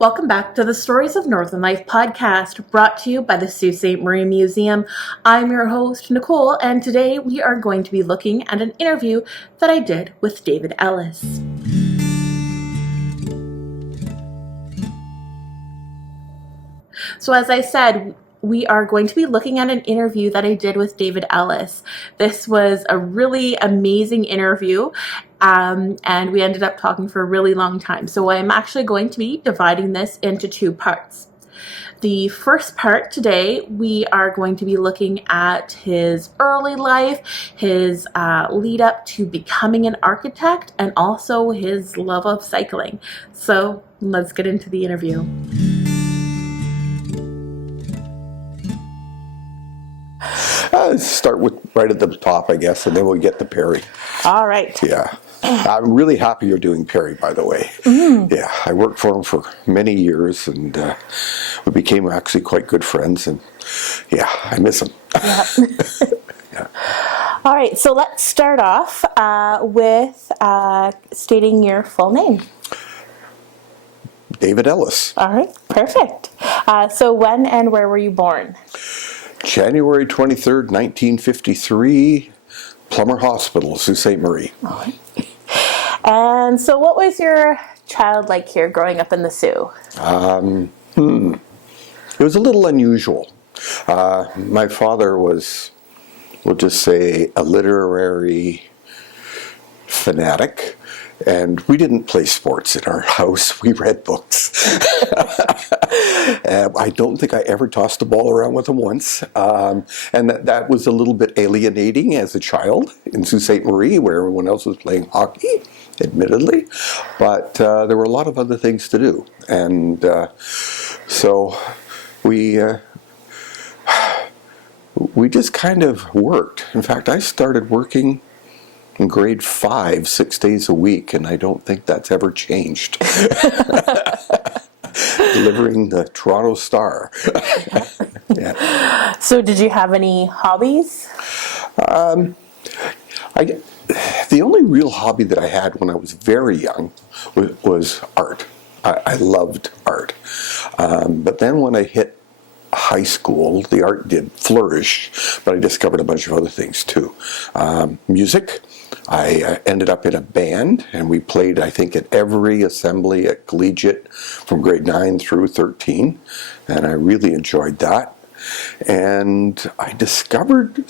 Welcome back to the Stories of Northern Life podcast, brought to you by the Sault Ste. Marie Museum. I'm your host, Nicole, and today we are going to be looking at an interview that I did with David Ellis. So as I said, we are going to be looking at an interview that I did with David Ellis. This was a really amazing interview, and we ended up talking for a really long time. So I'm actually going to be dividing this into two parts. The first part today, we are going to be looking at his early life, his lead up to becoming an architect, and also his love of cycling. So let's get into the interview. Start with right at the top, I guess, and then we'll get to Perry. All right. Yeah. I'm really happy you're doing Perry, by the way. Mm. Yeah, I worked for him for many years, and we became actually quite good friends, and yeah, I miss him. Yeah. Yeah. All right, so let's start off with stating your full name. David Ellis. All right, perfect. So when and where were you born? January 23rd, 1953, Plummer Hospital, Sault Ste. Marie. All right. And so what was your child like here growing up in the Sioux? It was a little unusual. My father was, we'll just say, a literary fanatic. And we didn't play sports in our house. We read books. I don't think I ever tossed a ball around with him once. And that was a little bit alienating as a child in Sault Ste. Marie, where everyone else was playing hockey, admittedly. But there were a lot of other things to do. And so we just kind of worked. In fact, I started working in grade 5, 6 days a week, and I don't think that's ever changed. Delivering the Toronto Star. Yeah. So did you have any hobbies? The only real hobby that I had when I was very young was art. I loved art. But then when I hit high school, the art did flourish, but I discovered a bunch of other things too. Music. I ended up in a band, and we played, I think, at every assembly at collegiate from grade 9 through 13, and I really enjoyed that. And I discovered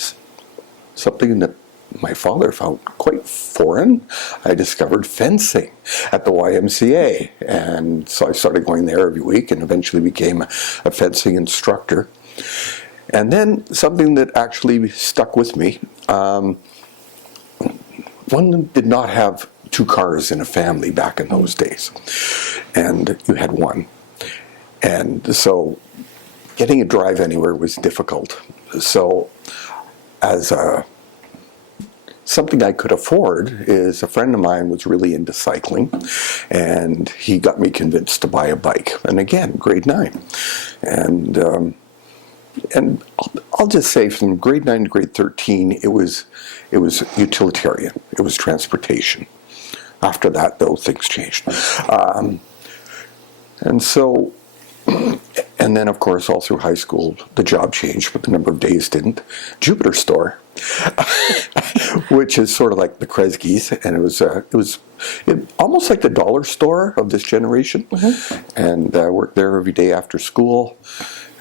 something that my father found quite foreign. I discovered fencing at the YMCA, and so I started going there every week and eventually became a fencing instructor. And then something that actually stuck with me, one did not have 2 cars in a family back in those days, and you had one. And so getting a drive anywhere was difficult. So as something I could afford is a friend of mine was really into cycling, and he got me convinced to buy a bike. And again, grade 9. And I'll just say from grade 9 to grade 13, it was utilitarian. It was transportation. After that, though, things changed. And then, of course, all through high school, the job changed, but the number of days didn't. Jupiter Store, which is sort of like the Kresge's, and it was almost like the dollar store of this generation. Mm-hmm. And I worked there every day after school,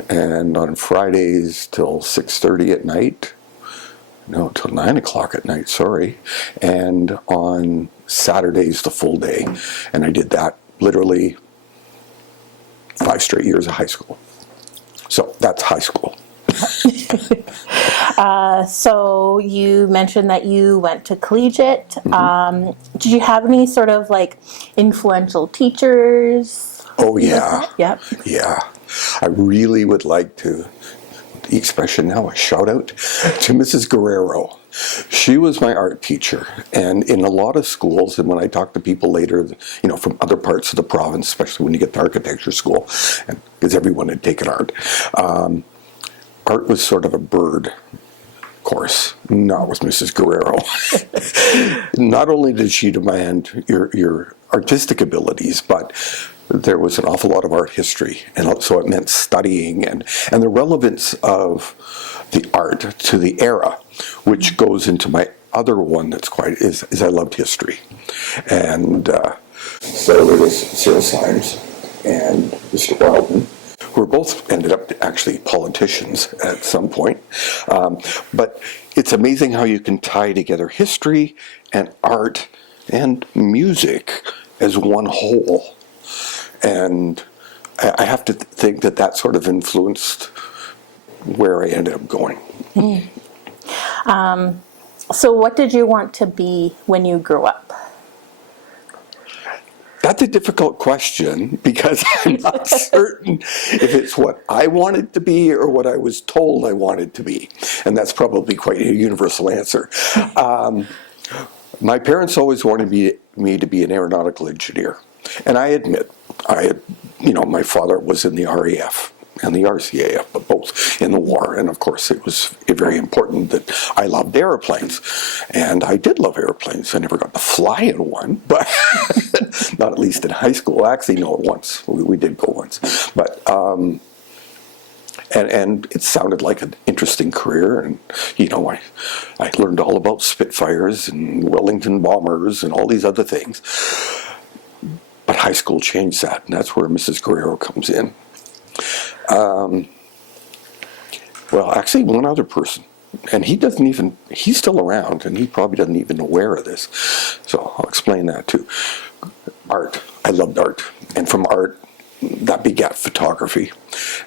and on Fridays till 6:30 at night. No, till 9 o'clock at night, sorry. And on Saturdays, the full day. And I did that literally 5 straight years of high school. So that's high school. So you mentioned that you went to collegiate. Mm-hmm. Did you have any sort of like influential teachers? Oh, yeah. Yep. Yeah. I really would like to, the expression now, a shout out to Mrs. Guerrero. She was my art teacher, and in a lot of schools, and when I talk to people later, from other parts of the province, especially when you get to architecture school, because everyone had taken art, art was sort of a bird course, not with Mrs. Guerrero. Not only did she demand your artistic abilities, but there was an awful lot of art history, and so it meant studying and the relevance of the art to the era, which goes into my other one that's is I loved history. And so there was Cyril Symes and Mr. Wildman, who were both ended up actually politicians at some point. But it's amazing how you can tie together history and art and music as one whole. And I have to think that sort of influenced where I ended up going. So what did you want to be when you grew up? That's a difficult question because I'm not certain if it's what I wanted to be or what I was told I wanted to be. And that's probably quite a universal answer. My parents always wanted me to be an aeronautical engineer. And I admit, my father was in the RAF and the RCAF, but both in the war. And of course, it was very important that I loved airplanes. And I did love airplanes. I never got to fly in one, but not at least in high school. Actually, no, once. We did go once. But, and it sounded like an interesting career. And, I learned all about Spitfires and Wellington bombers and all these other things. But high school changed that, and that's where Mrs. Guerrero comes in. Well, actually, one other person, and he's still around, and he probably doesn't even know aware of this. So I'll explain that too. Art. I loved art. And from art, that begat photography.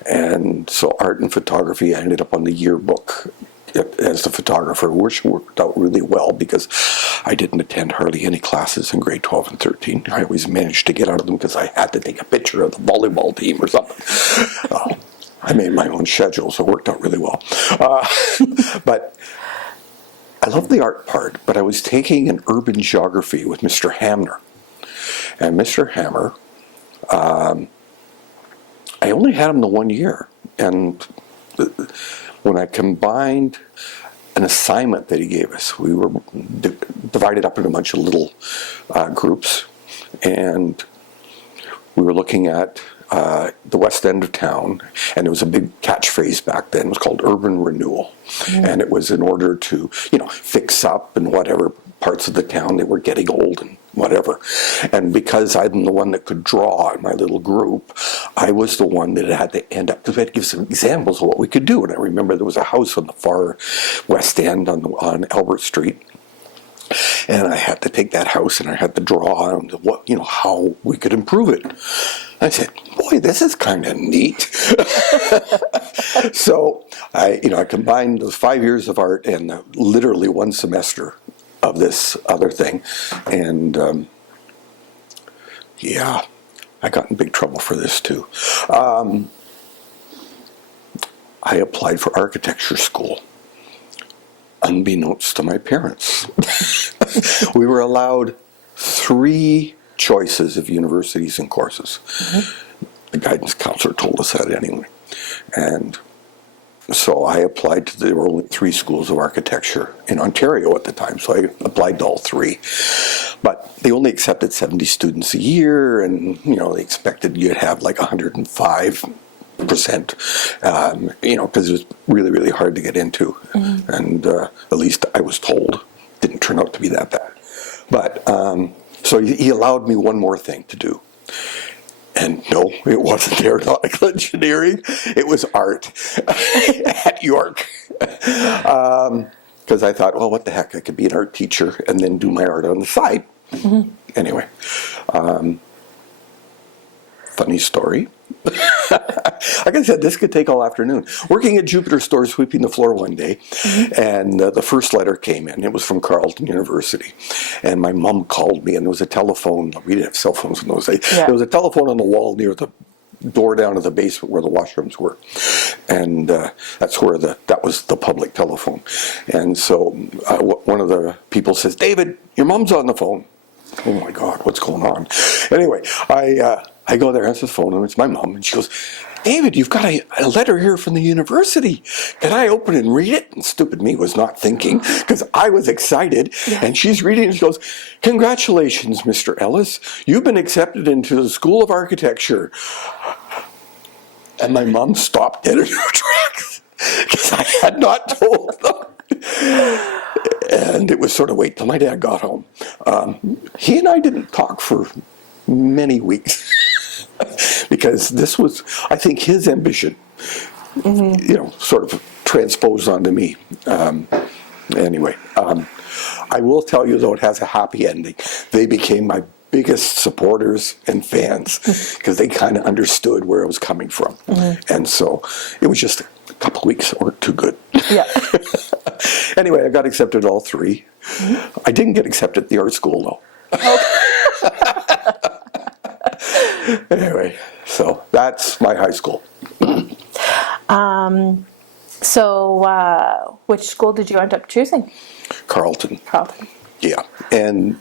And so art and photography, I ended up on the yearbook as the photographer, which worked out really well because I didn't attend hardly any classes in grade 12 and 13. I always managed to get out of them because I had to take a picture of the volleyball team or something. I made my own schedule, so it worked out really well. But I love the art part, but I was taking an urban geography with Mr. Hamner. And Mr. Hammer, I only had him the 1 year. And when I combined an assignment that he gave us, we were divided up into a bunch of little groups, and we were looking at the west end of town, and there was a big catchphrase back then. It was called urban renewal, and it was in order to, fix up and whatever parts of the town that were getting old and whatever. And because I'm the one that could draw in my little group, I was the one that had to end up, because we had to give some examples of what we could do. And I remember there was a house on the far west end on Albert Street. And I had to take that house and I had to draw on what, how we could improve it. I said, boy, this is kind of neat. So I combined those 5 years of art and literally one semester of this other thing. And I got in big trouble for this too. I applied for architecture school, unbeknownst to my parents. We were allowed 3 choices of universities and courses. Mm-hmm. The guidance counselor told us that anyway. And so I applied to, there were only 3 schools of architecture in Ontario at the time, so I applied to all 3. But they only accepted 70 students a year, and they expected you'd have like 105%, because it was really, really hard to get into. Mm-hmm. And at least I was told. Didn't turn out to be that bad. But so he allowed me one more thing to do. And no, it wasn't aeronautical engineering. It was art at York. Because I thought, well, what the heck? I could be an art teacher and then do my art on the side. Mm-hmm. Anyway, funny story. Like I said, this could take all afternoon. Working at Jupiter Store, sweeping the floor one day, mm-hmm. and the first letter came in. It was from Carleton University. And my mom called me, and there was a telephone. We didn't have cell phones in those days. Yeah. There was a telephone on the wall near the door down to the basement where the washrooms were. And that's where that was the public telephone. And so one of the people says, "David, your mom's on the phone." Oh my God, what's going on? Anyway, I go there, answer the phone, and it's my mom, and she goes, David, you've got a letter here from the university. Can I open and read it? And stupid me was not thinking because I was excited. Yeah. And she's reading and she goes, congratulations, Mr. Ellis. You've been accepted into the School of Architecture. And my mom stopped dead in her tracks because I had not told them. And it was sort of wait till my dad got home. He and I didn't talk for many weeks. Because this was, I think, his ambition, sort of transposed onto me. Anyway, I will tell you, though, it has a happy ending. They became my biggest supporters and fans because they kind of understood where I was coming from. And so it was just a couple of weeks weren't too good. Yeah. Anyway, I got accepted all three. I didn't get accepted at the art school, though. Anyway, so that's my high school. So which school did you end up choosing? Carleton. Carleton. Yeah, and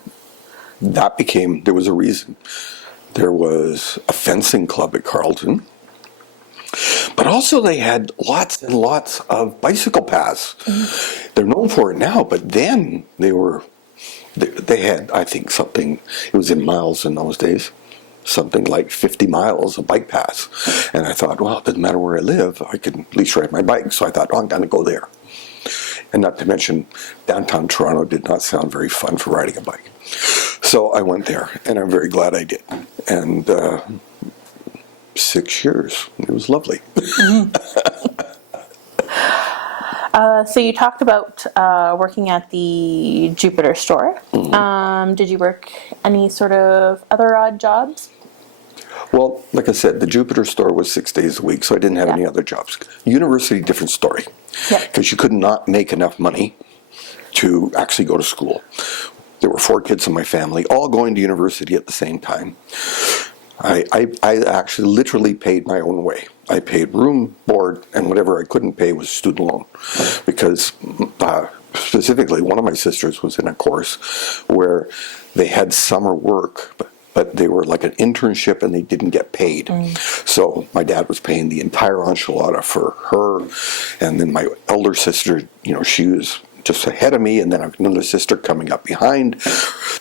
that became, there was a reason. There was a fencing club at Carleton, but also they had lots and lots of bicycle paths. They're known for it now, but then they had, I think, something, it was in miles in those days, something like 50 miles of bike paths. And I thought, well, it doesn't matter where I live, I can at least ride my bike. So I thought, oh, I'm going to go there. And not to mention, downtown Toronto did not sound very fun for riding a bike. So I went there, and I'm very glad I did. And 6 years, it was lovely. So you talked about working at the Jupiter store. Did you work any sort of other odd jobs? Well, like I said, the Jupiter store was 6 days a week, so I didn't have any other jobs. University, different story. Because you could not make enough money to actually go to school. There were 4 kids in my family, all going to university at the same time. I actually literally paid my own way. I paid room, board, and whatever I couldn't pay was student loan. Because specifically, one of my sisters was in a course where they had summer work, but they were like an internship and they didn't get paid. So my dad was paying the entire enchilada for her. And then my elder sister, she was just ahead of me, and then another sister coming up behind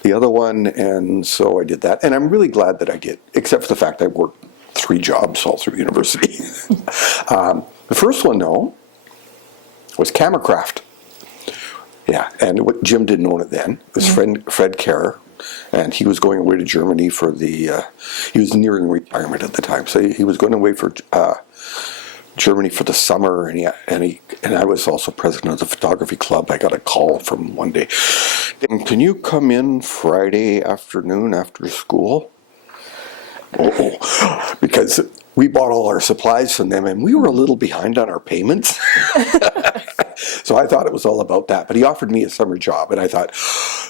the other one, and so I did that, and I'm really glad that I did, except for the fact I worked 3 jobs all through university. The first one, though, was Cammercraft. Yeah, and Jim didn't own it then. It was Fred Kerr, and he was going away to Germany for he was nearing retirement at the time, so he was going away for Germany for the summer, and I was also president of the photography club. I got a call from one day, can you come in Friday afternoon after school? Because we bought all our supplies from them, and we were a little behind on our payments. So I thought it was all about that. But he offered me a summer job, and I thought,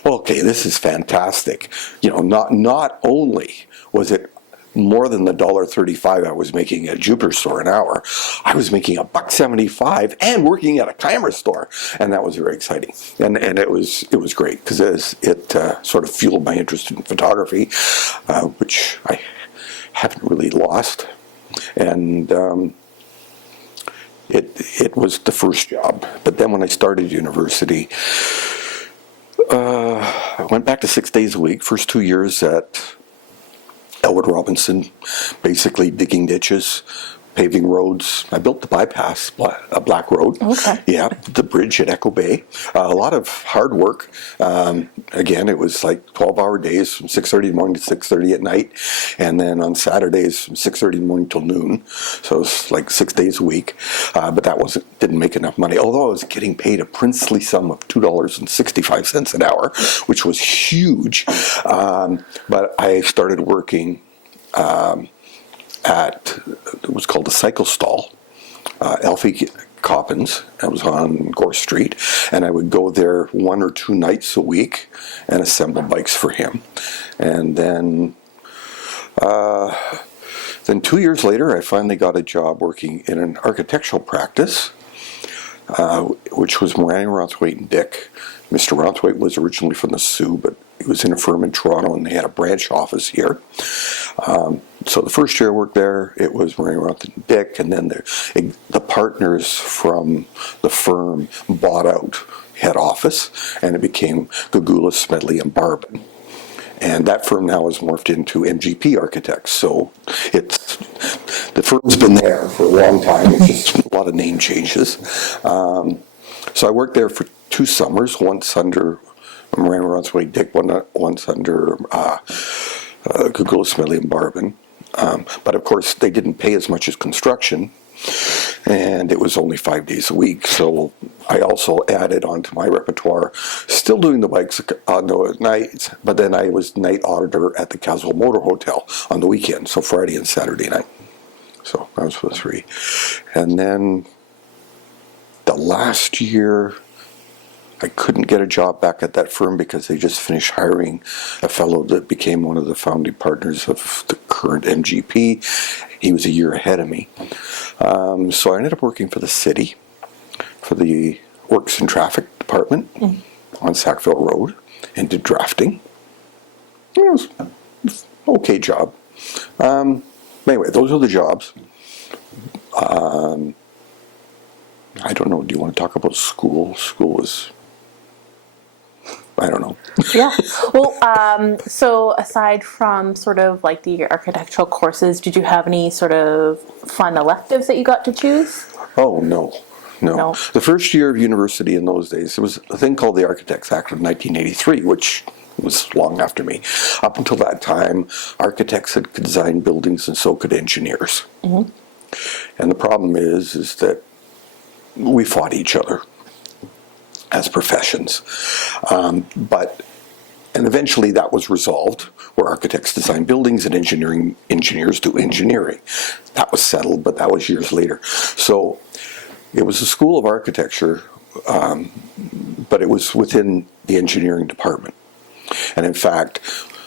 okay, this is fantastic. Not only was it more than the $1.35 I was making at Jupiter store an hour, I was making $1.75 and working at a camera store, and that was very exciting. And it was great because it sort of fueled my interest in photography, which I haven't really lost. And it was the first job. But then when I started university, I went back to 6 days a week. First 2 years at Elwood Robinson, basically digging ditches, paving roads. I built the bypass, a black road. Okay. Yeah, the bridge at Echo Bay. A lot of hard work. Again, it was like 12-hour days from 6:30 in the morning to 6:30 at night. And then on Saturdays from 6:30 in the morning till noon. So it's like 6 days a week. But that didn't make enough money. Although I was getting paid a princely sum of $2.65 an hour, which was huge. But I started working it was called a cycle stall, Alfie Coppins. I was on Gore Street, and I would go there 1 or 2 nights a week and assemble bikes for him. And then 2 years later, I finally got a job working in an architectural practice, which was Moran, Rothwaite, and Dick. Mr. Rothwaite was originally from the Sioux, but He was in a firm in Toronto, and they had a branch office here. So the first year I worked there, it was Morassut and Dick, and then the partners from the firm bought out head office, and it became Gagula, Smedley, and Barbin. And that firm now has morphed into MGP Architects. So the firm's been there for a long time. It's just a lot of name changes. So I worked there for 2 summers, once under Morassut, Dick, once under Gagula, Smedley, and Barbin. But of course, they didn't pay as much as construction, and it was only 5 days a week. So I also added onto my repertoire, still doing the bikes on the nights, but then I was night auditor at the Caswell Motor Hotel on the weekend, so Friday and Saturday night. So that was for 3. And then the last year, I couldn't get a job back at that firm because they just finished hiring a fellow that became one of the founding partners of the current MGP. He was a year ahead of me. So I ended up working for the city, for the Works and Traffic Department on Sackville Road, and did drafting. It was an okay job. Anyway, those are the jobs. I don't know, do you want to talk about school? School was... I don't know. Yeah. Well, so aside from sort of like the architectural courses, did you have any sort of fun electives that you got to choose? Oh, no. The first year of university in those days, there was a thing called the Architects Act of 1983, which was long after me. Up until that time, architects could design buildings, and so could engineers. Mm-hmm. And the problem is that we fought each other as professions. And eventually that was resolved, where architects design buildings and engineers do engineering. That was settled, but that was years later. So it was a school of architecture, but it was within the engineering department. And in fact,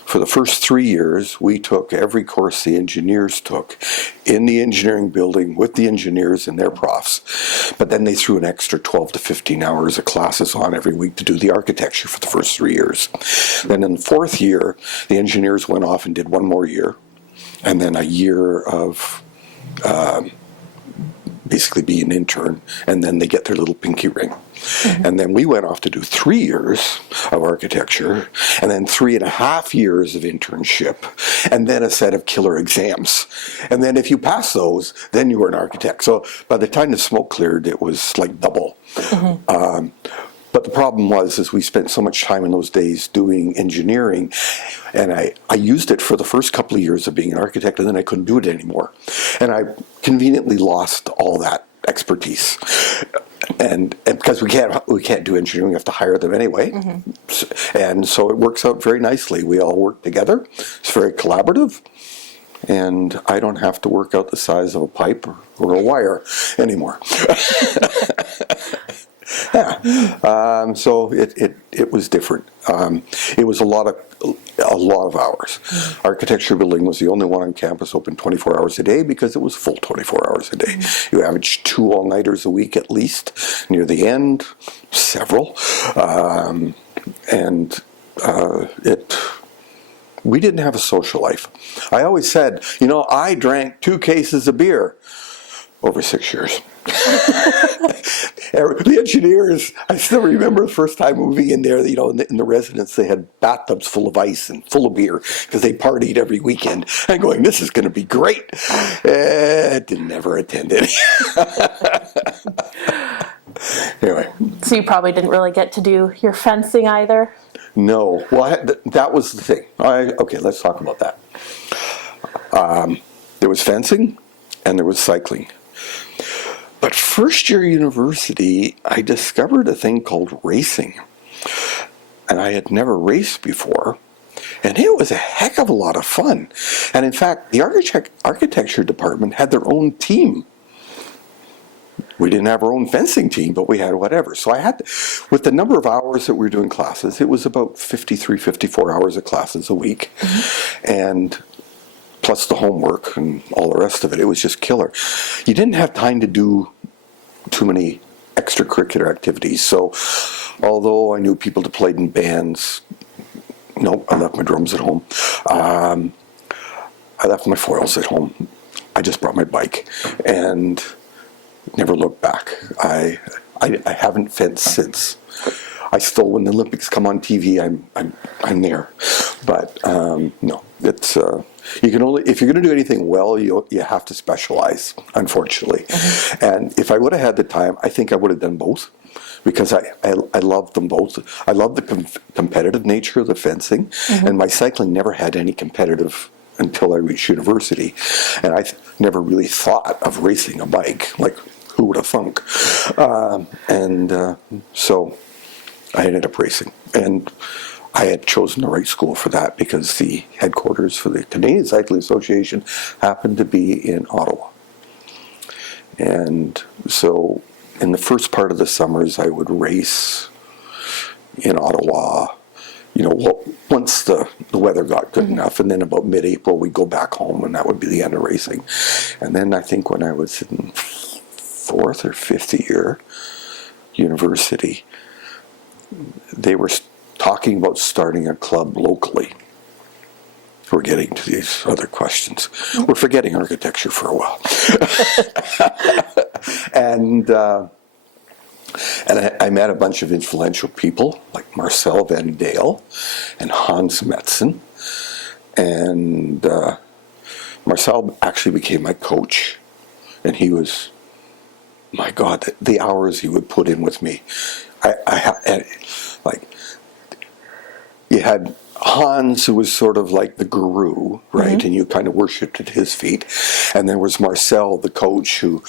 for the first 3 years, we took every course the engineers took in the engineering building with the engineers and their profs. But then they threw an extra 12 to 15 hours of classes on every week to do the architecture for the first 3 years. Then in the 4th year, the engineers went off and did 1 more year, and then a year of basically be an intern, and then they get their little pinky ring. Mm-hmm. And then we went off to do 3 years of architecture, and then 3.5 years of internship, and then a set of killer exams. And then if you pass those, then you were an architect. So by the time the smoke cleared, it was like double. Mm-hmm. But the problem was we spent so much time in those days doing engineering, and I used it for the first couple of years of being an architect, and then I couldn't do it anymore. And I conveniently lost all that expertise. And because we can't do engineering, we have to hire them anyway. Mm-hmm. And so it works out very nicely. We all work together. It's very collaborative. And I don't have to work out the size of a pipe or a wire anymore. Yeah. So it was different. It was a lot of hours. Mm-hmm. Architecture building was the only one on campus open 24 hours a day because it was full 24 hours a day. Mm-hmm. You averaged 2 all-nighters a week at least. Near the end, several. We didn't have a social life. I always said, I drank 2 cases of beer over 6 years. The engineers, I still remember the first time moving in there, in the residence, they had bathtubs full of ice and full of beer because they partied every weekend. And going, this is going to be great. Didn't ever attend any. Anyway. So you probably didn't really get to do your fencing either? No. Well, that was the thing. Okay, let's talk about that. There was fencing and there was cycling. But first year university, I discovered a thing called racing. And I had never raced before. And it was a heck of a lot of fun. And in fact, the architecture department had their own team. We didn't have our own fencing team, but we had whatever. So with the number of hours that we were doing classes, it was about 53, 54 hours of classes a week. Mm-hmm. And plus the homework and all the rest of it. It was just killer. You didn't have time to do too many extracurricular activities. So although I knew people that played in bands, No, I left my drums at home. I left my foils at home. I just brought my bike and never looked back. I haven't fenced since. I still, when the Olympics come on TV, I'm there. But no, it's you can only, if you're going to do anything well, you have to specialize, unfortunately. And if I would have had the time, I think I would have done both, because I love them both. I love the competitive nature of the fencing, and my cycling never had any competitive until I reached university, and I never really thought of racing a bike. Like, who would have thunk? So I ended up racing, and I had chosen the right school for that because the headquarters for the Canadian Cycling Association happened to be in Ottawa. And so in the first part of the summers, I would race in Ottawa, once the weather got good enough, and then about mid-April we'd go back home, and that would be the end of racing. And then I think when I was in fourth or fifth year university, they were talking about starting a club locally. We're getting to these other questions. We're forgetting architecture for a while. And I met a bunch of influential people like Marcel Van Dale and Hans Metzen. And Marcel actually became my coach. And he was, my God, the hours he would put in with me. You had Hans, who was sort of like the guru, right? And you kind of worshipped at his feet. And there was Marcel, the coach, who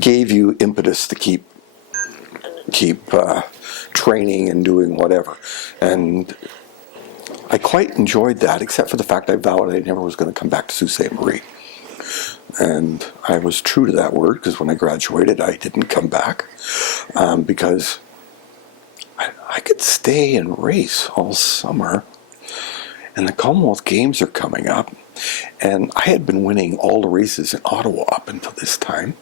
gave you impetus to keep training and doing whatever. And I quite enjoyed that, except for the fact I vowed I never was going to come back to Sault Ste. Marie. And I was true to that word, because when I graduated, I didn't come back, because I could stay and race all summer, and the Commonwealth Games are coming up, and I had been winning all the races in Ottawa up until this time,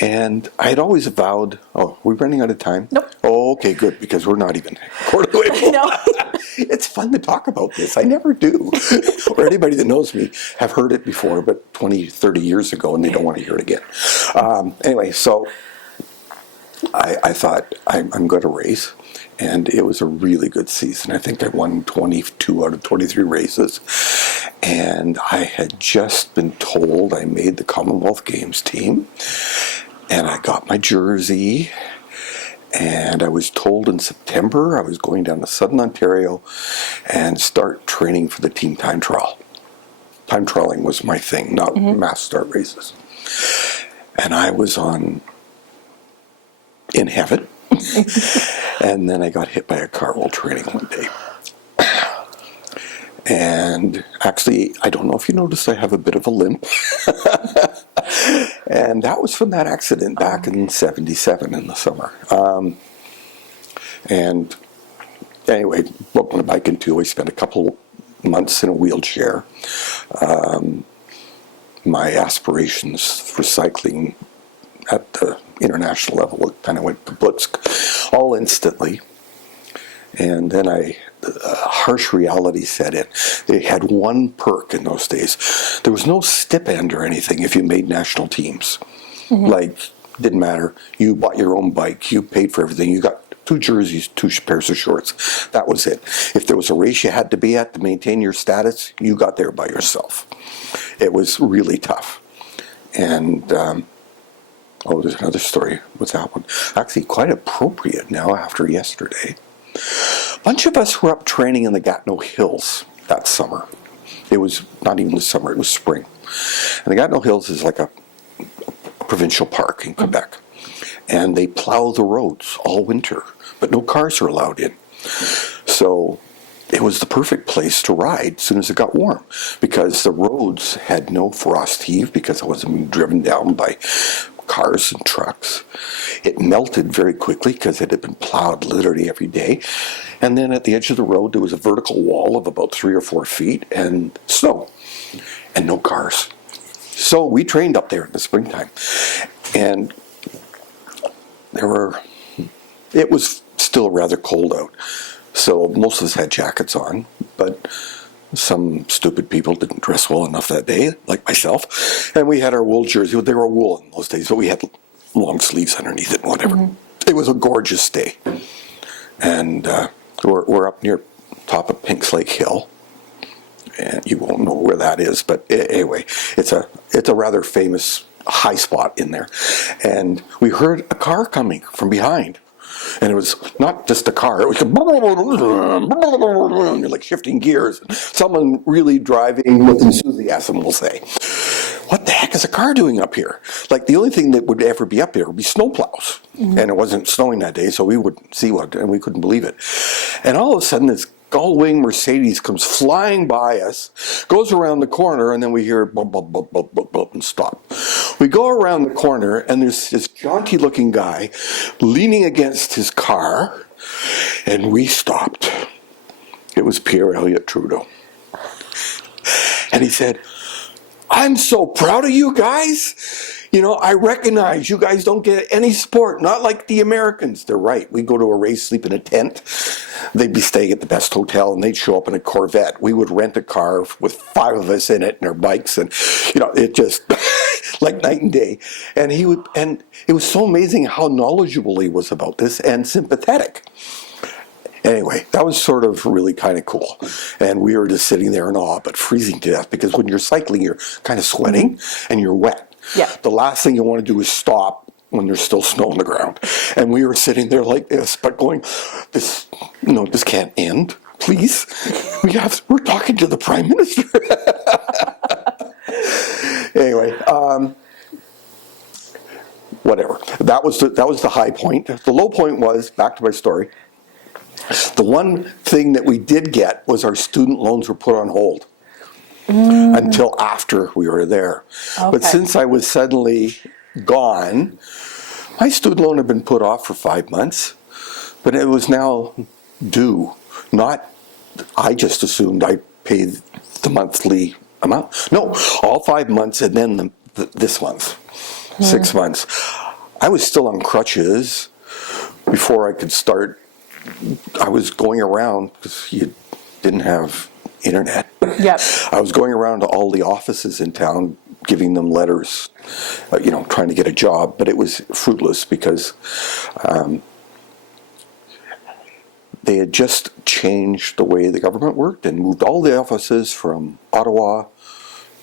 and I had always vowed, oh, are we running out of time? Nope. Oh, okay, good, because we're not even a quarter of the way. No. It's fun to talk about this. I never do. Or anybody that knows me have heard it before, but 20, 30 years ago, and they don't want to hear it again. Anyway, so I thought, I'm going to race. And it was a really good season. I think I won 22 out of 23 races. And I had just been told I made the Commonwealth Games team. And I got my jersey. And I was told in September I was going down to Southern Ontario and start training for the team time trial. Time trialing was my thing, not mass start races. And I was in heaven. And then I got hit by a car while training one day. And actually, I don't know if you noticed, I have a bit of a limp. And that was from that accident back in '77 in the summer. And anyway, broke my bike in two. I spent a couple months in a wheelchair. My aspirations for cycling at the international level kind of went kablutsk all instantly. And then a harsh reality set in. They had one perk in those days. There was no stipend or anything if you made national teams. Like, didn't matter. You bought your own bike. You paid for everything. You got 2 jerseys, 2 pairs of shorts. That was it. If there was a race you had to be at to maintain your status, you got there by yourself. It was really tough. And there's another story with that one. Actually, quite appropriate now after yesterday. A bunch of us were up training in the Gatineau Hills that summer. It was not even the summer, it was spring. And the Gatineau Hills is like a provincial park in Quebec. And they plow the roads all winter, but no cars are allowed in. So it was the perfect place to ride as soon as it got warm, because the roads had no frost heave because it wasn't being driven down by cars and trucks. It melted very quickly because it had been plowed literally every day. And then at the edge of the road, there was a vertical wall of about 3 or 4 feet and snow and no cars. So we trained up there in the springtime. And it was still rather cold out. So most of us had jackets on, but some stupid people didn't dress well enough that day, like myself. And we had our wool jersey. They were wool in those days, but we had long sleeves underneath it, whatever. It was a gorgeous day. And we're up near top of Pinks Lake Hill. And you won't know where that is, but anyway, it's a rather famous high spot in there. And we heard a car coming from behind. And it was not just a car, it was like shifting gears. Someone really driving with enthusiasm will say, what the heck is a car doing up here? Like the only thing that would ever be up there would be snowplows. And it wasn't snowing that day, so we wouldn't see one, and we couldn't believe it. And all of a sudden, this gull-wing Mercedes comes flying by us, goes around the corner, and then we hear bump, bump, bump, bump, bump, bump, and stop. We go around the corner, and there's this jaunty-looking guy leaning against his car, and we stopped. It was Pierre Elliott Trudeau. And he said, I'm so proud of you guys. You know, I recognize you guys don't get any support, not like the Americans. They're right. We go to a race, sleep in a tent. They'd be staying at the best hotel, and they'd show up in a Corvette. We would rent a car with 5 of us in it and our bikes, and you know, it just like night and day. And and it was so amazing how knowledgeable he was about this and sympathetic. Anyway, that was sort of really kind of cool. And we were just sitting there in awe, but freezing to death, because when you're cycling, you're kind of sweating and you're wet. Yeah. The last thing you want to do is stop when there's still snow on the ground. And we were sitting there like this, but going, this can't end, please. We're talking to the Prime Minister. Anyway, whatever. That was the high point. The low point was, back to my story, the one thing that we did get was our student loans were put on hold until after we were there. Okay. But since I was suddenly gone, my student loan had been put off for 5 months, but it was now due. I just assumed I paid the monthly amount. No, all 5 months and then this month, 6 months. I was still on crutches before I could start. I was going around, because you didn't have internet. Yep. I was going around to all the offices in town, giving them letters, trying to get a job, but it was fruitless because they had just changed the way the government worked and moved all the offices from Ottawa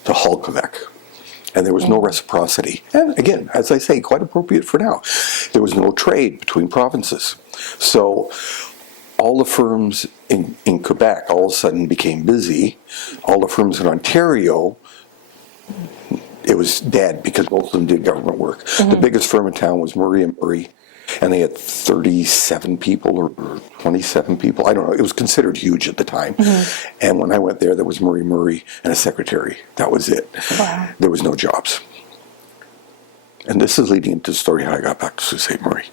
to Hull, Quebec. And there was no reciprocity. And again, as I say, quite appropriate for now. There was no trade between provinces. So all the firms in Quebec all of a sudden became busy. All the firms in Ontario, it was dead because most of them did government work. The biggest firm in town was Murray & Murray, and they had 37 people or 27 people. I don't know. It was considered huge at the time. And when I went there was Murray and a secretary. That was it. Wow. There was no jobs. And this is leading into the story how I got back to Sault Ste. Marie.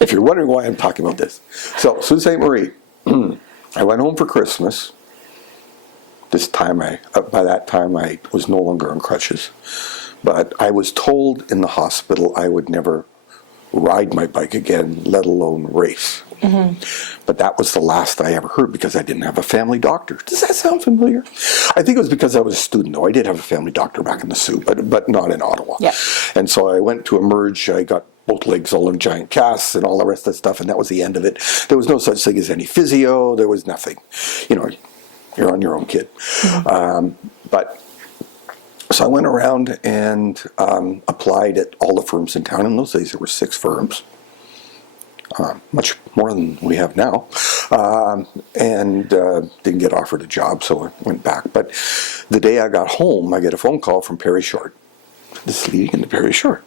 If you're wondering why I'm talking about this. So, Sault Ste. Marie, I went home for Christmas. This time, by that time, I was no longer on crutches. But I was told in the hospital I would never ride my bike again, let alone race. But that was the last I ever heard, because I didn't have a family doctor. Does that sound familiar? I think it was because I was a student, though. I did have a family doctor back in the Sault, but not in Ottawa. Yeah. And so I went to Emerge. I got both legs all in giant casts and all the rest of the stuff, and that was the end of it. There was no such thing as any physio. There was nothing. You're on your own, kid. So I went around and applied at all the firms in town. In those days, there were 6 firms. Much more than we have now, and didn't get offered a job, so I went back. But the day I got home, I get a phone call from Perry Short. This is leading into Perry Short.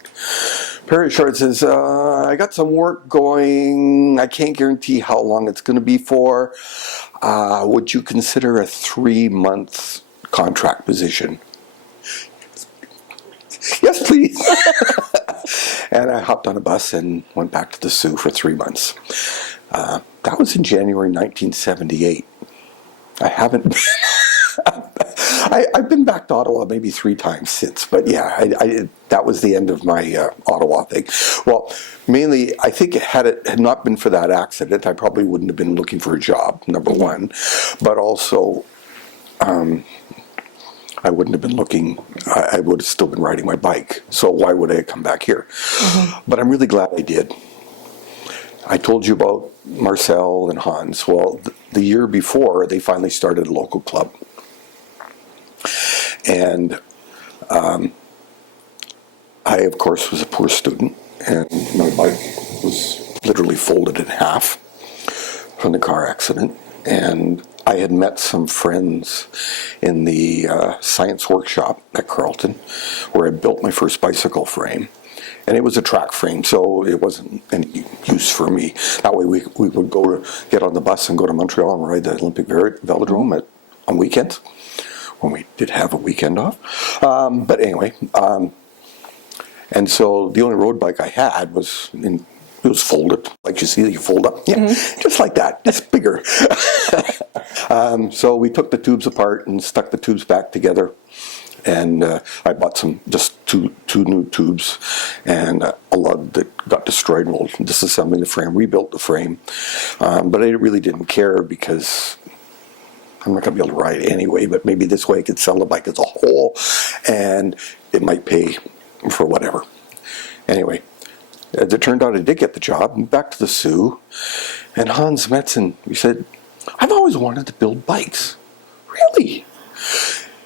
Perry Short says, I got some work going. I can't guarantee how long it's going to be for. Would you consider a 3-month contract position? Yes, please. And I hopped on a bus and went back to the Sault for 3 months. That was in January 1978. I haven't been I've been back to Ottawa maybe 3 times since, but yeah, that was the end of my Ottawa thing. Well, mainly, I think had it had not been for that accident, I probably wouldn't have been looking for a job, number one. But also, I wouldn't have been looking, I would have still been riding my bike. So why would I come back here? But I'm really glad I did. I told you about Marcel and Hans. Well, the year before, they finally started a local club. And I, of course, was a poor student, and my bike was literally folded in half from the car accident. And I had met some friends in the science workshop at Carleton, where I built my first bicycle frame. And it was a track frame, so it wasn't any use for me. That way we would go to get on the bus and go to Montreal and ride the Olympic Velodrome on weekends, when we did have a weekend off. But anyway, and so the only road bike I had was it was folded, like you see, you fold up, just like that, just bigger. So we took the tubes apart and stuck the tubes back together. And I bought just two new tubes, and a lug that got destroyed while disassembling the frame. Rebuilt the frame, but I really didn't care because I'm not going to be able to ride it anyway. But maybe this way I could sell the bike as a whole, and it might pay for whatever. Anyway, as it turned out, I did get the job. Back to the Sioux, and Hans Metzen, he said, "I've always wanted to build bikes." Really?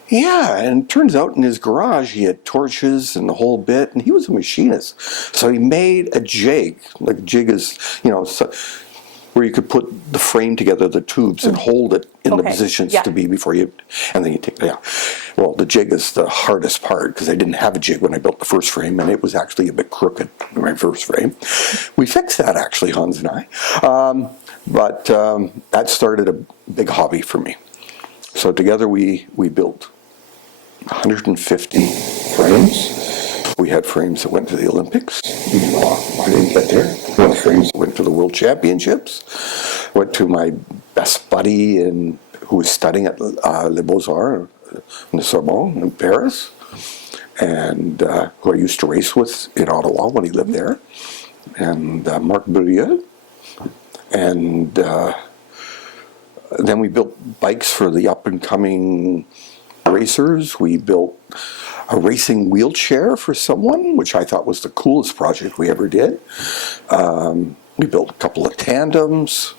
Yeah, and it turns out in his garage he had torches and the whole bit, and he was a machinist. So he made a jig. Like a jig is, where you could put the frame together, the tubes, and hold it in the positions to be before you, and then you take it out. Well, the jig is the hardest part, because I didn't have a jig when I built the first frame, and it was actually a bit crooked in my first frame. We fixed that, actually, Hans and I. But that started a big hobby for me. So together we built 150 frames. We had frames that went to the Olympics. I didn't get there. We had frames that went to the World Championships. Went to my best buddy who was studying at Les Beaux-Arts in the Sorbonne in Paris, and who I used to race with in Ottawa when he lived there, and Marc Bourrieux. And then we built bikes for the up-and-coming racers. We built a racing wheelchair for someone, which I thought was the coolest project we ever did. We built a couple of tandems,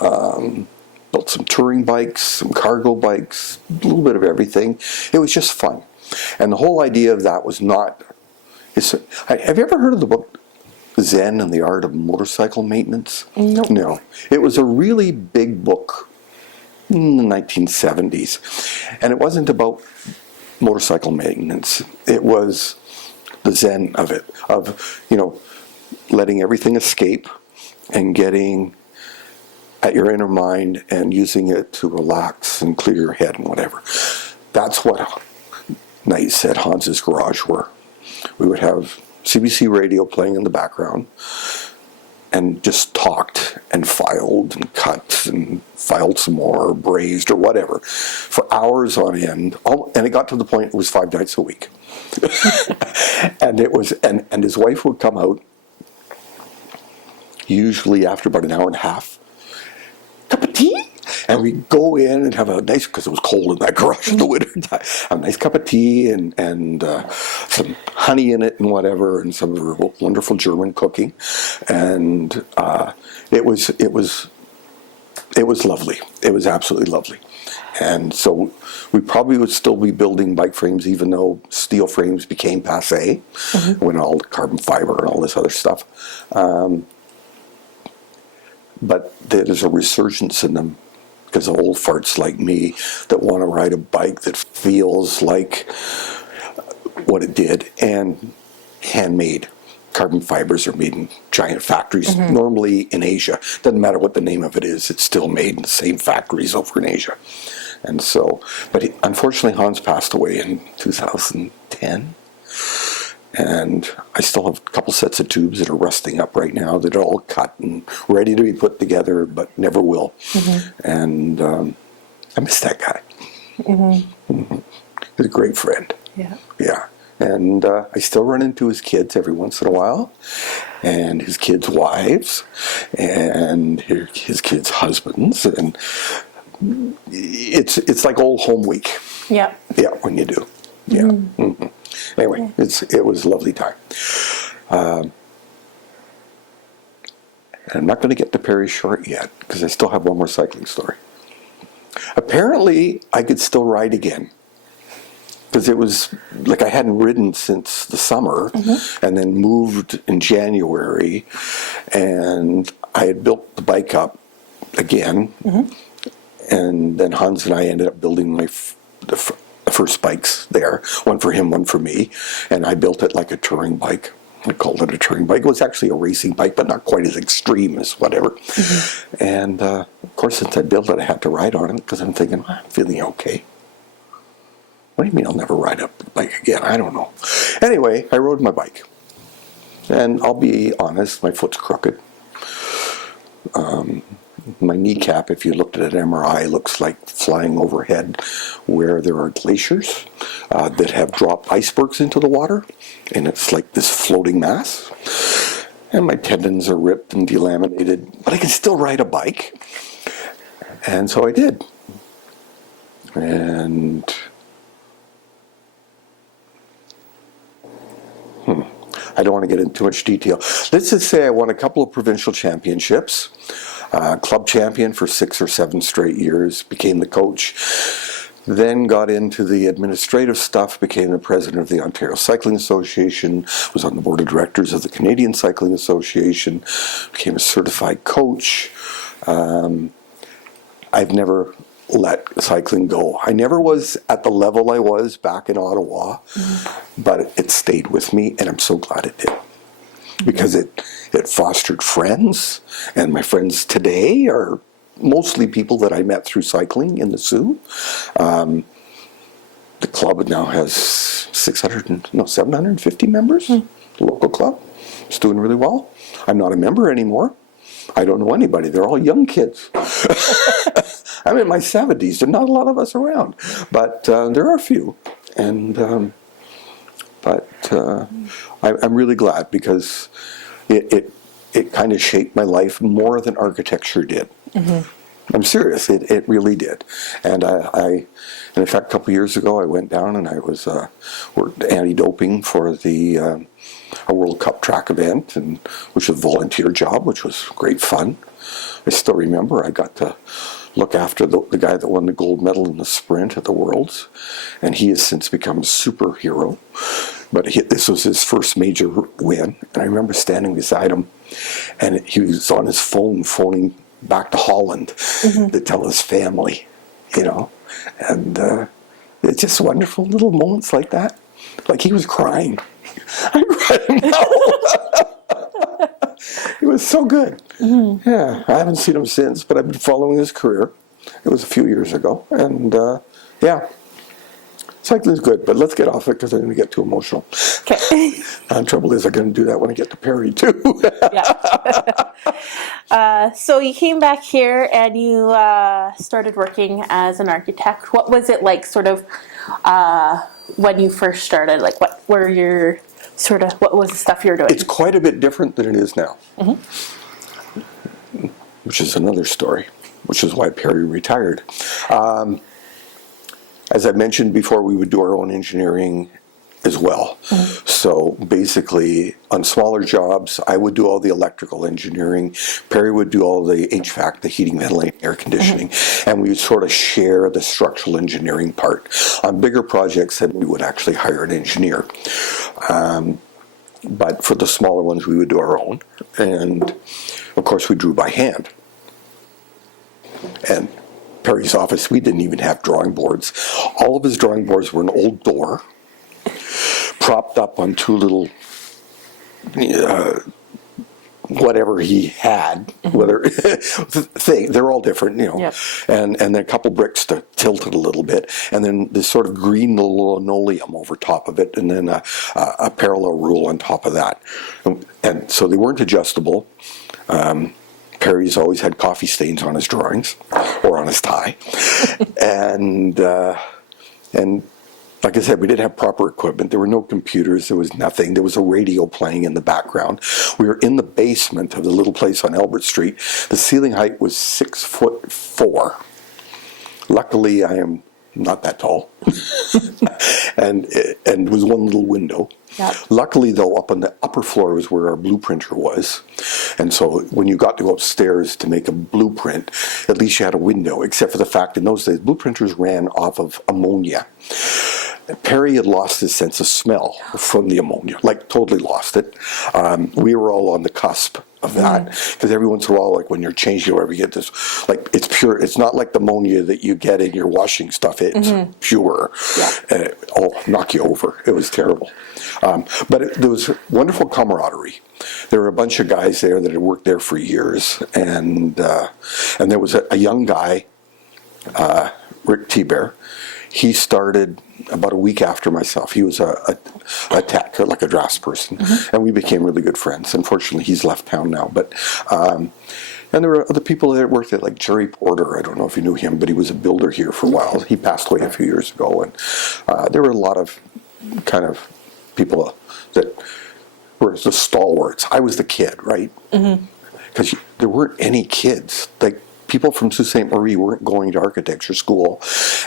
built some touring bikes, some cargo bikes, a little bit of everything. It was just fun. And the whole idea of that was not... have you ever heard of the book Zen and the Art of Motorcycle Maintenance? Nope. No. It was a really big book in the 1970s. And it wasn't about motorcycle maintenance. It was the Zen of it, of, letting everything escape and getting at your inner mind and using it to relax and clear your head and whatever. That's what nights at Hans's garage were. We would have CBC radio playing in the background and just talked and filed and cut and filed some more, or brazed or whatever, for hours on end. And it got to the point it was 5 nights a week. And it was, and his wife would come out, usually after about an hour and a half. Cup of tea? And we'd go in and have a nice, because it was cold in that garage in the winter time, a nice cup of tea and some honey in it and whatever, and some of her wonderful German cooking. And it was lovely. It was absolutely lovely. And so we probably would still be building bike frames, even though steel frames became passé, when all the carbon fiber and all this other stuff. But there's a resurgence in them, because of old farts like me that want to ride a bike that feels like what it did, and handmade. Carbon fibers are made in giant factories, normally in Asia. Doesn't matter what the name of it is, it's still made in the same factories over in Asia. And so, but unfortunately Hans passed away in 2010. And I still have a couple sets of tubes that are rusting up right now that are all cut and ready to be put together, but never will. And I miss that guy. He's a great friend. Yeah. Yeah. And I still run into his kids every once in a while, and his kids' wives, and his kids' husbands, and it's like old home week. Yeah. Yeah, when you do. Yeah. Mm-hmm. Anyway, it was a lovely time. And I'm not going to get to Perry Short yet, because I still have one more cycling story. Apparently, I could still ride again. Because it was like I hadn't ridden since the summer, and then moved in January, and I had built the bike up again, and then Hans and I ended up building the first bikes there, one for him, one for me, and I built it like a touring bike. I called it a touring bike. It was actually a racing bike, but not quite as extreme as whatever. And of course, since I built it, I had to ride on it, because I'm thinking, I'm feeling okay. What do you mean I'll never ride a bike again? I don't know. Anyway, I rode my bike. And I'll be honest, my foot's crooked. My kneecap, if you looked at an MRI, looks like flying overhead where there are glaciers that have dropped icebergs into the water. And it's like this floating mass. And my tendons are ripped and delaminated. But I can still ride a bike. And so I did. And I don't want to get into too much detail. Let's just say I won a couple of provincial championships, club champion for 6 or 7 straight years, became the coach, then got into the administrative stuff, became the president of the Ontario Cycling Association, was on the board of directors of the Canadian Cycling Association, became a certified coach. I've never let cycling go. I never was at the level I was back in Ottawa, but it stayed with me, and I'm so glad it did. Because it fostered friends, and my friends today are mostly people that I met through cycling in the Sault. The club now has 750 members, the local club. It's doing really well. I'm not a member anymore. I don't know anybody. They're all young kids. I'm in my 70s. There's not a lot of us around, but there are a few. And I'm really glad, because it kind of shaped my life more than architecture did. I'm serious. It really did. And and in fact, a couple of years ago, I went down and I was worked anti-doping for a World Cup track event, and which was a volunteer job, which was great fun. I still remember I got to look after the guy that won the gold medal in the sprint at the Worlds, and he has since become a superhero. But this was his first major win, and I remember standing beside him, and he was on his phone phoning back to Holland to tell his family, and it's just wonderful little moments like that. Like he was crying. I cried him out. It was so good. Yeah, I haven't seen him since, but I've been following his career. It was a few years ago, and yeah. Cycling's good, but let's get off it, because I'm going to get too emotional. Okay. The trouble is, I'm going to do that when I get to Perry, too. Yeah. So you came back here and you started working as an architect. What was it like, sort of, when you first started? Like, what were your what was the stuff you were doing? It's quite a bit different than it is now, which is another story, which is why Perry retired. As I mentioned before, we would do our own engineering as well. So basically, on smaller jobs, I would do all the electrical engineering. Perry would do all the HVAC, the heating, ventilation, air conditioning, and we would sort of share the structural engineering part. On bigger projects, then we would actually hire an engineer. But for the smaller ones, we would do our own. And of course, we drew by hand. And Perry's office, we didn't even have drawing boards. All of his drawing boards were an old door, propped up on 2 little, whatever he had, whether they're all different, Yep. and then a couple bricks to tilt it a little bit, and then this sort of green linoleum over top of it, and then a parallel rule on top of that, and so they weren't adjustable. Perry's always had coffee stains on his drawings or on his tie, and like I said, we didn't have proper equipment. There were no computers. There was nothing. There was a radio playing in the background. We were in the basement of the little place on Albert Street. The ceiling height was 6'4". Luckily, I am not that tall. and there was one little window. Yep. Luckily, though, up on the upper floor was where our blueprinter was. And so when you got to go upstairs to make a blueprint, at least you had a window, except for the fact in those days, blueprinters ran off of ammonia. Perry had lost his sense of smell from the ammonia, like totally lost it. We were all on the cusp of that, because every once in a while, like when you're changing whatever, you get this, like it's pure. It's not like the ammonia that you get in your washing stuff. It's pure. Yeah. And it'll knock you over. It was terrible. But there was wonderful camaraderie. There were a bunch of guys there that had worked there for years, and there was a young guy, Rick T-Bear. He started about a week after myself. He was a tech, like a draftsperson, and we became really good friends. Unfortunately, he's left town now. But and there were other people that worked there, like Jerry Porter. I don't know if you knew him, but he was a builder here for a while. He passed away a few years ago, and there were a lot of kind of people that were the stalwarts. I was the kid, right? Because there weren't any kids. Like, people from Sault Ste. Marie weren't going to architecture school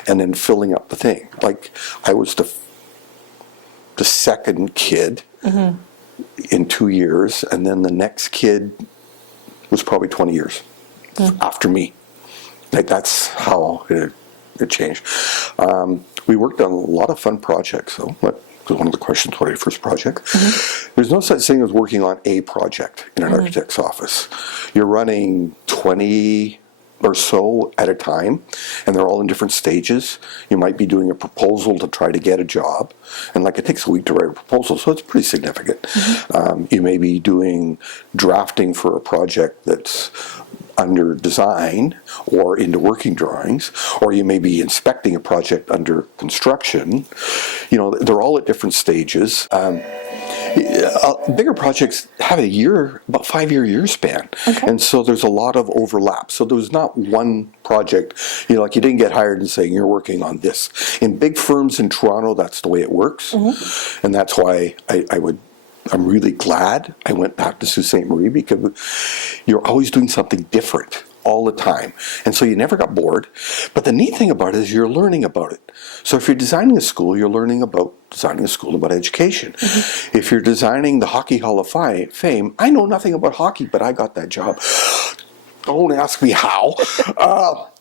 and then filling up the thing. Like, I was the second kid in 2 years, and then the next kid was probably 20 years after me. Like, that's how it changed. We worked on a lot of fun projects, though. Because one of the questions, what are your first project? There's no such thing as working on a project in an architect's office. You're running 20 or so at a time, and they're all in different stages. You might be doing a proposal to try to get a job, and like it takes a week to write a proposal, so it's pretty significant. You may be doing drafting for a project that's under design or into working drawings, or you may be inspecting a project under construction. You know, they're all at different stages. Bigger projects have about 5-year span. And so there's a lot of overlap. So there's not one project, you know, like you didn't get hired and saying you're working on this. In big firms in Toronto, that's the way it works. And that's why I'm really glad I went back to Sault Ste. Marie, because you're always doing something different all the time. And so you never got bored. But the neat thing about it is you're learning about it. So if you're designing a school, you're learning about designing a school about education. If you're designing the Hockey Hall of Fame, I know nothing about hockey, but I got that job. Don't ask me how.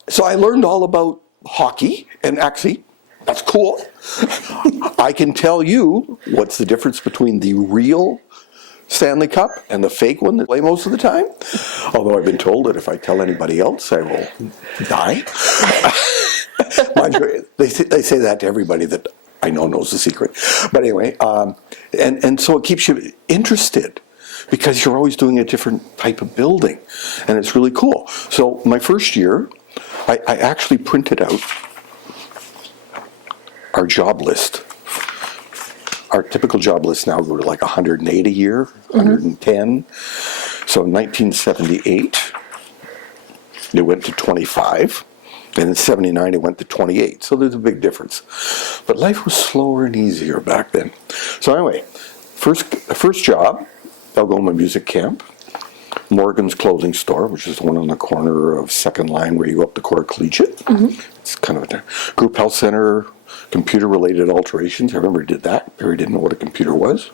So I learned all about hockey, and actually, that's cool. I can tell you what's the difference between the real Stanley Cup and the fake one that play most of the time. Although I've been told that if I tell anybody else, I will die. Mind you, they say that to everybody that I know knows the secret. But anyway, and so it keeps you interested, because you're always doing a different type of building, and it's really cool. So my first year, I actually printed out our job list. Our typical job list now go to like 108 a year, 110. So in 1978, it went to 25. And in 79, it went to 28. So there's a big difference. But life was slower and easier back then. So anyway, first job, Algoma Music Camp, Morgan's Clothing Store, which is the one on the corner of Second Line where you go up to Core Collegiate. It's kind of a group health center, computer-related alterations. I remember he did that. Perry didn't know what a computer was.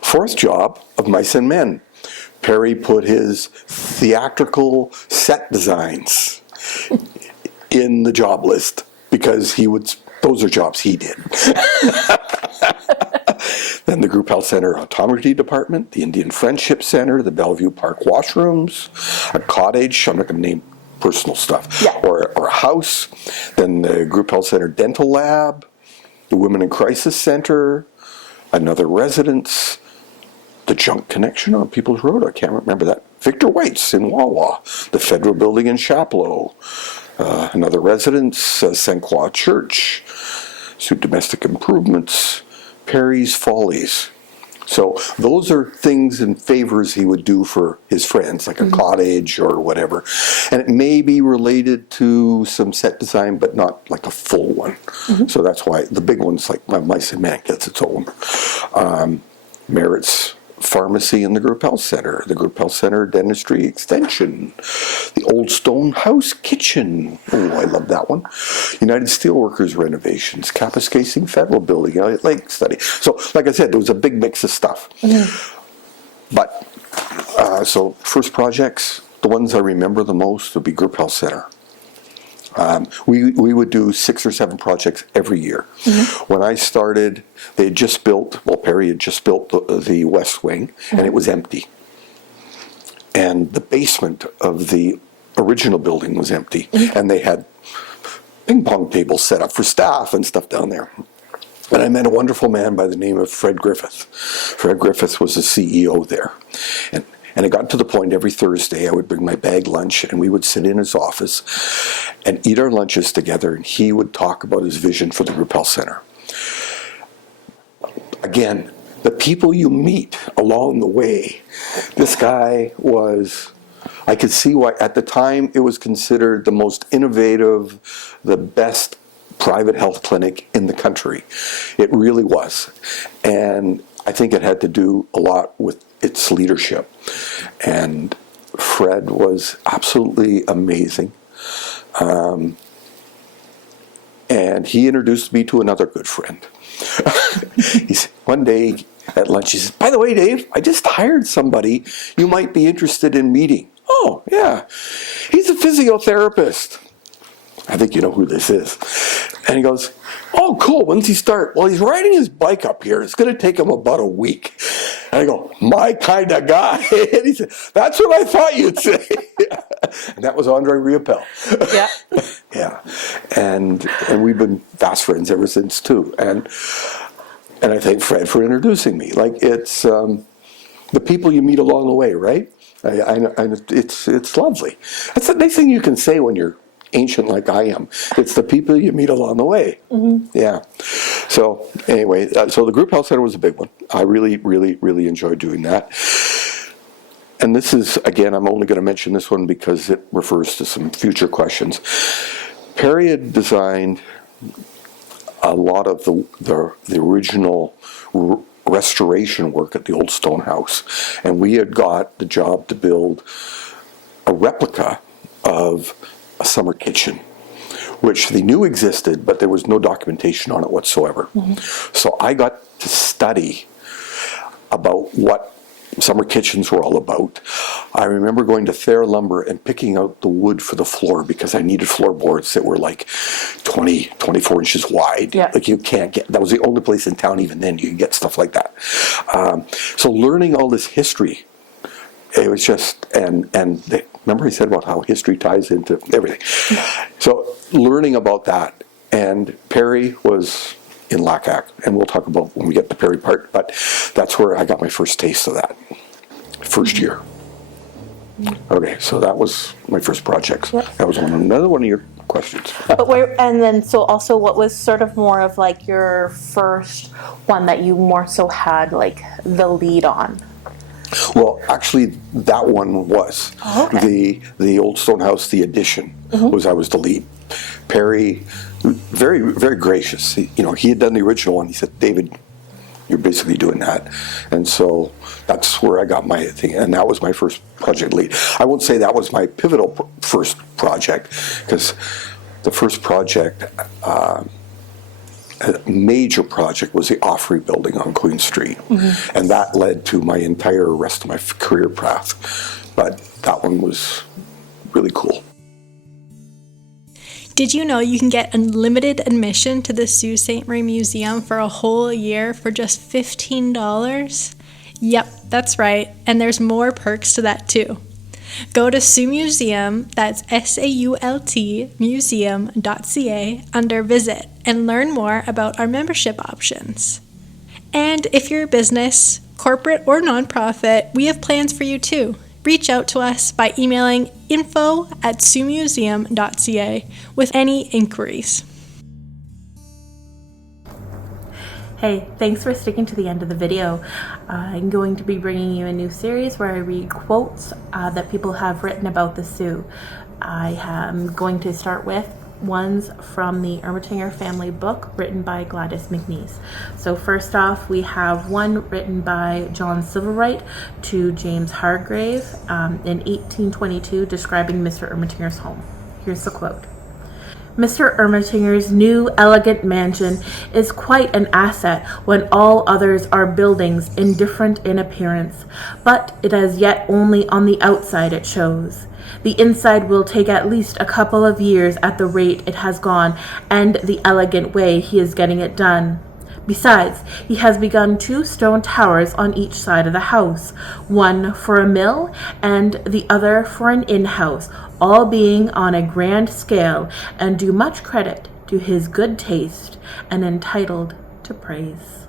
Fourth job of Mice and Men. Perry put his theatrical set designs in the job list, because those are jobs he did. Then the Group Health Center Optometry Department, the Indian Friendship Center, the Bellevue Park washrooms, a cottage, I'm not going to name personal stuff, or a house, then the Group Health Center Dental Lab, the Women in Crisis Center, another residence, the Junk Connection on People's Road, I can't remember that, Victor White's in Wawa, the Federal Building in Chapleau, another residence, St. Croix Church, Suit Domestic Improvements, Perry's Follies, So those are things and favors he would do for his friends, like a cottage or whatever. And it may be related to some set design, but not like a full one. So that's why the big ones, like my Mice and Man, gets its own. Merritt's Pharmacy in the Group Health Center, the Group Health Center Dentistry Extension, the Old Stone House Kitchen. Oh, I love that one. United Steelworkers renovations, Kapuskasing Federal Building, Lake Study. So, like I said, there was a big mix of stuff. But, so first projects, the ones I remember the most would be Group Health Center. We would do 6 or 7 projects every year. When I started, they had just built, Perry had just built the West Wing, and it was empty. And the basement of the original building was empty, and they had ping pong tables set up for staff and stuff down there. And I met a wonderful man by the name of Fred Griffith. Fred Griffith was the CEO there. And it got to the point every Thursday I would bring my bag lunch and we would sit in his office and eat our lunches together, and he would talk about his vision for the Group Health Center. Again, the people you meet along the way, this guy was, I could see why at the time it was considered the most innovative, the best private health clinic in the country. It really was. And I think it had to do a lot with its leadership. And Fred was absolutely amazing. And he introduced me to another good friend. One day at lunch, he says, "By the way, Dave, I just hired somebody you might be interested in meeting." "Oh, yeah. He's a physiotherapist." "I think you know who this is." And he goes, "Oh, cool. When's he start?" "Well, he's riding his bike up here. It's going to take him about a week." And I go, "My kind of guy." And he said, "That's what I thought you'd say." And that was Andre Riopel. Yeah. Yeah. And we've been fast friends ever since, too. And I thank Fred for introducing me. Like, it's the people you meet along the way, right? It's lovely. That's the nice thing you can say when you're ancient like I am. It's the people you meet along the way. Yeah. So anyway, so the Group Health Center was a big one. I really, really, really enjoyed doing that. And this is, again, I'm only going to mention this one because it refers to some future questions. Perry had designed a lot of the original restoration work at the Old Stone House. And we had got the job to build a replica of a summer kitchen, which they knew existed, but there was no documentation on it whatsoever. So I got to study about what summer kitchens were all about. I remember going to Thayer Lumber and picking out the wood for the floor because I needed floorboards that were like 24 inches wide. Yeah. Like you can't get, that was the only place in town even then you could get stuff like that. So learning all this history, it was just, remember I said about how history ties into everything. So learning about that, and Perry was in LACAC, and we'll talk about when we get the Perry part, but that's where I got my first taste of that, first year. Okay, so that was my first project. That was another one of your questions. But what was sort of more of like your first one that you more so had like the lead on? Well, actually, that one was the Old Stone House, the addition. I was the lead. Perry, very, very gracious. He had done the original one. He said, "David, you're basically doing that," and so that's where I got my thing, and that was my first project lead. I won't say that was my pivotal first project, because the first project, a major project, was the Offrey building on Queen Street, and that led to my entire rest of my career path. But that one was really cool. Did you know you can get unlimited admission to the Sault Ste. Marie Museum for a whole year for just $15? Yep, that's right, and there's more perks to that too. Go to Sault Museum, that's SAULT, museum.ca, under Visit, and learn more about our membership options. And if you're a business, corporate or nonprofit, we have plans for you too. Reach out to us by emailing info@saultmuseum.ca with any inquiries. Hey, thanks for sticking to the end of the video. I'm going to be bringing you a new series where I read quotes that people have written about the Sioux. I am going to start with ones from the Ermatinger family book written by Gladys McNeese. So first off, we have one written by John Silverwright to James Hargrave in 1822 describing Mr. Ermatinger's home. Here's the quote. Mr. Ermatinger's new elegant mansion is quite an asset when all others are buildings indifferent in appearance, but it as yet only on the outside it shows. The inside will take at least a couple of years at the rate it has gone and the elegant way he is getting it done. Besides, he has begun 2 stone towers on each side of the house, one for a mill and the other for an inn-house, all being on a grand scale and do much credit to his good taste and entitled to praise.